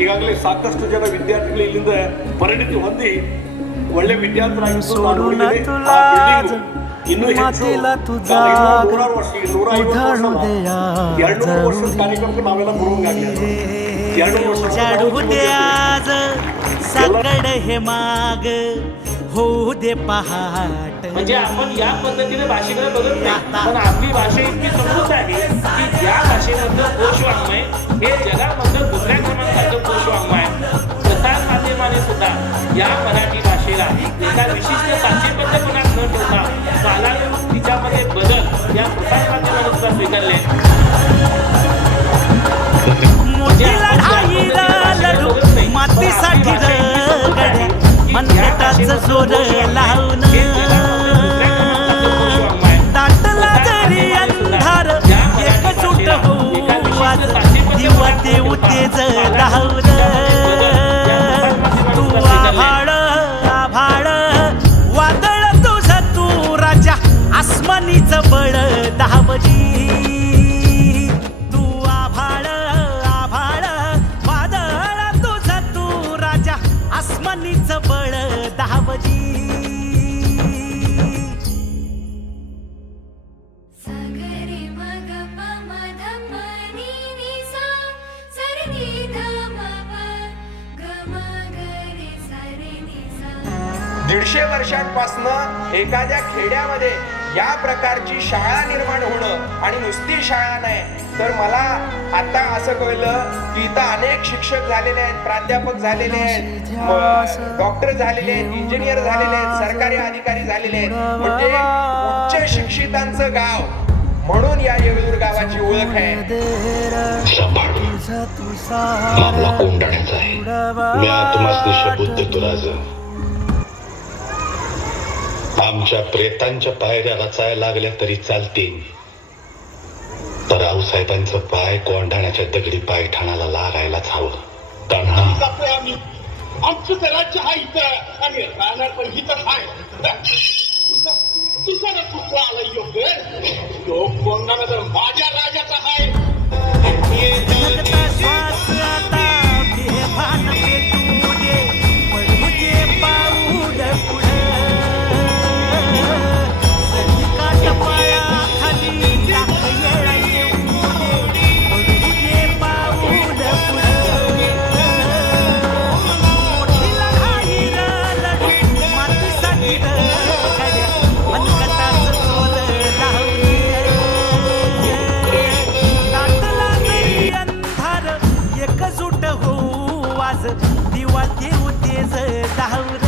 ಈಗಾಗಲೇ ಸಾಕಷ್ಟು ಜನ ವಿದ್ಯಾರ್ಥಿಗಳು ಇಲ್ಲಿಂದ ಪರಿಣಿತಿ ಹೊಂದಿ ಒಳ್ಳೆ ವಿದ್ಯಾರ್ಥಿಗಳಾಗಿ ಇನ್ನೂ ಹೆಚ್ಚು ನೂರಾರು ವರ್ಷ ನೂರ ಐವತ್ತು ಎರಡು ಮೂರು ವರ್ಷದ ಕಾರ್ಯಕ್ರಮಕ್ಕೆ ನಾವೆಲ್ಲ ಬರುವಂಗಾಗಲಿ ಮಾಗ होऊ दे पहाट म्हणजे आपण या पद्धतीने भाषेकडे बघत नाही पण आपली भाषा इतकी समृद्ध आहे की या भाषेमधलं कोश वाङ्मय हे जगात या मराठी भाषेला एका विशिष्ट साचेबद्धपणात न ठेवता कालानुरूप तिच्यामध्ये बदल या प्रसार माध्यमाने सुद्धा स्वीकारले. लढू मातीसाठी मनगटाचं जोर लावून दाटला जरी अंधार एकजूट होऊ दिवा देऊ तेज धावून तू आभाळ आभाळ. वादळ तुझ तू राजा. आसमानीच बळ दावजी सागरे मग पमध पनी निसा सरनी धम गम गरे सरे निसा दीडशे वर्षांपासनं एखाद्या खेड्यामध्ये या प्रकारची शाळा निर्माण होणं आणि नुसती शाळा नाही तर मला आता असं कळलं की इथं अनेक शिक्षक झालेले आहेत प्राध्यापक झालेले आहेत डॉक्टर झालेले आहेत इंजिनियर झालेले आहेत सरकारी अधिकारी झालेले आहेत. म्हणजे उच्च शिक्षितांचं गाव म्हणून या येळूर गावाची ओळख आहे. मामला कोंडाण्याचा आहे. म्या तुम्हाला शब्द देतो राज आमच्या प्रेतांच्या पायऱ्या रचायला लागल्या तरी चालतील. तर आऊसाहेबांचं पाय कोंढाण्याच्या दगडी पाय ठाणाला लागायलाच हवं. तान्हा आमचं तर राज्य हा इथं आणि राहणार पण इथं काय दुसरा कुठला आला योग योग कोंढाणा तर माझ्या तेज दिवा ते तेज दहावर